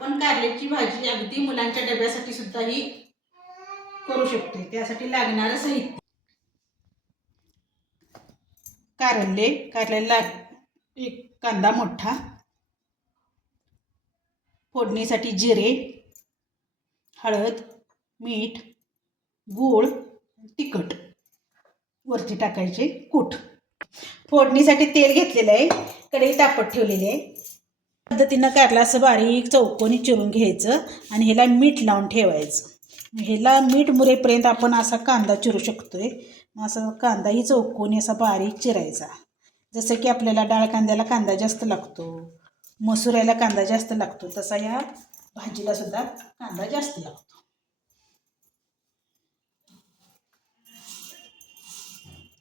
आपण कारल्याची भाजी अगदी मुलांच्या डब्यासाठी सुद्धा ही करू शकतो त्यासाठी लागणारं साहित्य. कारले कारल्याला एक कांदा मोठा फोडणीसाठी जिरे हळद मीठ गूळ तिखट वरती टाकायचे कूट. फोडणीसाठी तेल घेतलेलं आहे. कढई तापत ठेवलेली आहे. पद्धतीनं कारला असं बारीक चौकोनी चिरून घ्यायचं आणि ह्याला मीठ लावून ठेवायचं. ह्याला मीठ मुरेपर्यंत आपण असा कांदा चिरू शकतोय. मग असं कांदाही चौकोनी असा बारीक चिरायचा. जसं की आपल्याला डाळ कांद्याला कांदा जास्त लागतो मसुऱ्याला कांदा जास्त लागतो तसा या भाजीला सुद्धा कांदा जास्त लागतो.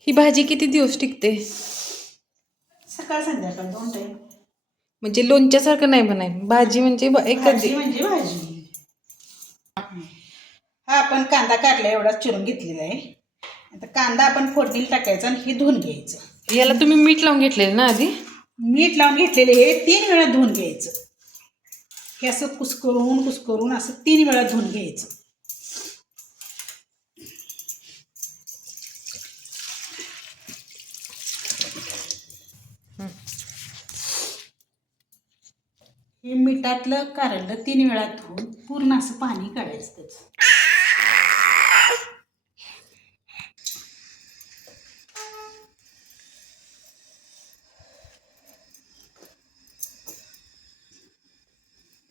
ही भाजी किती दिवस टिकते? सकाळ संध्याकाळ दोन टाईम म्हणजे लोणच्यासारखं नाही बनाय भाजी म्हणजे एकच भाजी म्हणजे भाजी. हा आपण कांदा काढला एवढा चिरून घेतलेला आहे. आता कांदा आपण फोडणीला टाकायचा आणि हे धुवून घ्यायचं. याला तुम्ही मीठ लावून घेतलेलं ना आधी? मीठ लावून घेतलेले हे तीन वेळा धुवून घ्यायचं. हे असं कुसकरून कुसकरून असं तीन वेळा धुवून घ्यायचं. हे हे मिठातलं कारलं तीन वेळा धुवून पूर्ण असं पाणी काढायचं त्याचं.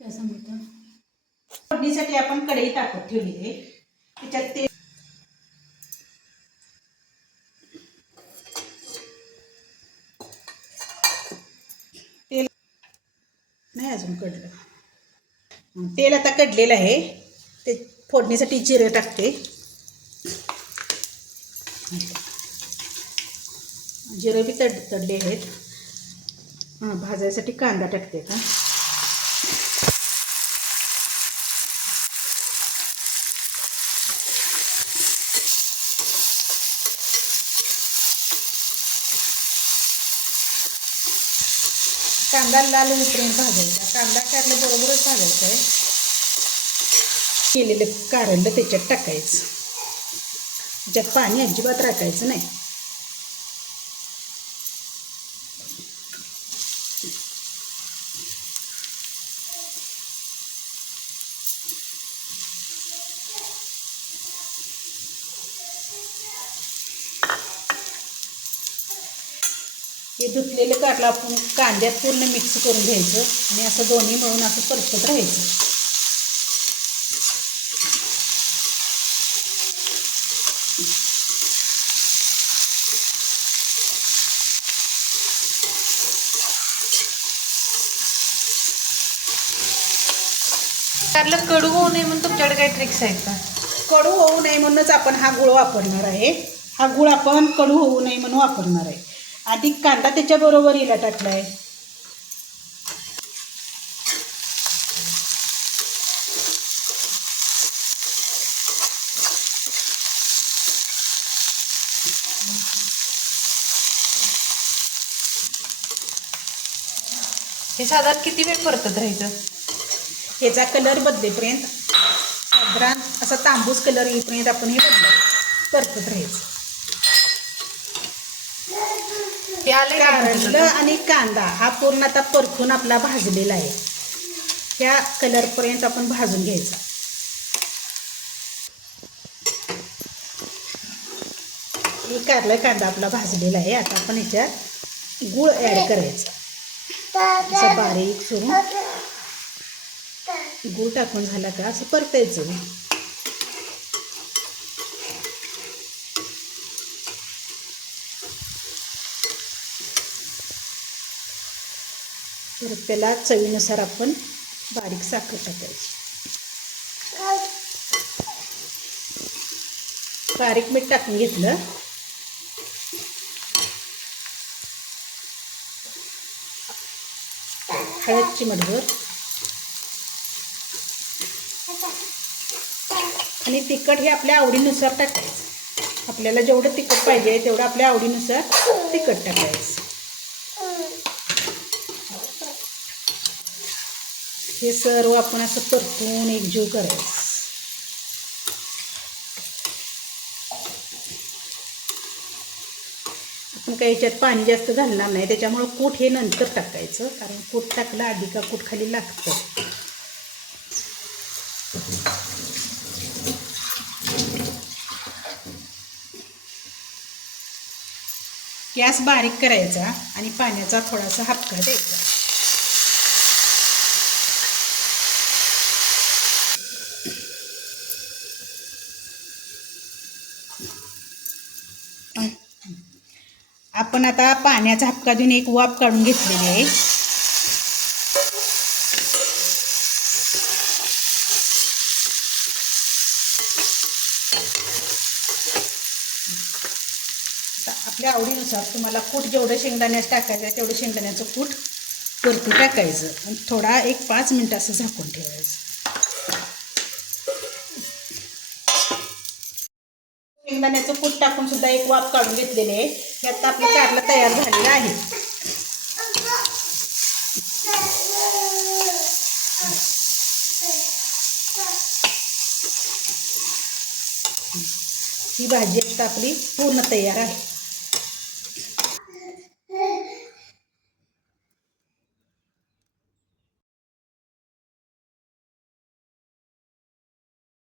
कसं म्हणतं फोडणीसाठी आपण कढई टाकत ठेवली आहे. त्याच्यात ते तेल अजून कडलं. तेल आता कडलेलं आहे. ते फोडणीसाठी जिरं टाकते. जिरं बी तड तडले आहेत. भाजायसाठी कांदा टाकते का कांदा लाल उतरून भाजायचा. कांदा बरोबरच भाजायचा आहे. केलेलं कारलं त्याच्यात टाकायचं. त्याच्यात पाणी अजिबात टाकायचं नाही. हे धुतलेलं कारलं आपण कांद्यात पूर्ण मिक्स करून घ्यायचं आणि असं दोन्ही मिळून असं परतत राहायचं. कडू होऊ नये म्हणून तुमच्याकडे काही ट्रिक्स आहेत का? कडू होऊ नये म्हणूनच आपण हा गुळ वापरणार आहे. हा गुळ आपण कडू होऊ नये म्हणून वापरणार आहे. आधी कांदा त्याच्याबरोबर हिला टाकला आहे हे साधारण किती वेळ परतत राहायचं? ह्याचा कलर बदलेपर्यंत साधारण असा तांबूस कलर येईपर्यंत आपण हे बदलायचं. परतत राहायचं हे आलंय का कारलं? आणि कांदा हा पूर्ण आता परतून आपला भाजलेला आहे. त्या कलरपर्यंत आपण भाजून घ्यायचा. हे कारलं कांदा आपला भाजलेला आहे. आता आपण ह्याच्यात गूळ ॲड करायचा. असं बारीक सुरून गूळ टाकून झाला का असं परतायचं. परत त्याला चवीनुसार आपण बारीक साखर टाकायची. बारीक मीठ टाकून घेतलं. हळद चिमटभर आणि तिखट हे आपल्या आवडीनुसार टाकायचं. आपल्याला जेवढं तिखट पाहिजे तेवढं आपल्या आवडीनुसार तिखट टाकायचं. हे सर्व आपण असं परतून एकजीव करायचं. आपण काही याच्यात पाणी जास्त घालणार नाही त्याच्यामुळं कूट हे नंतर टाकायचं कारण कूट टाकलं आधी का कूट खाली लागतं. गॅस बारीक करायचा आणि पाण्याचा थोडासा हपका द्यायचा. आपण आता पाण्याचा हपका देऊन एक वाफ काढून घेतलेली आहे. आता आपल्या आवडीनुसार तुम्हाला कूट जेवढं शेंगदाण्यास टाकायचं आहे तेवढं शेंगदाण्याचं कूट वरती टाकायचं. आणि थोडा एक पाच मिनटं असं झाकून ठेवायचं. शेंगदाण्याचं कूट टाकून सुद्धा एक वाफ काढून घेतलेले आहे. हे आता आपलं कारलं तयार झालेलं आहे. ही भाजी आता आपली पूर्ण तयार आहे.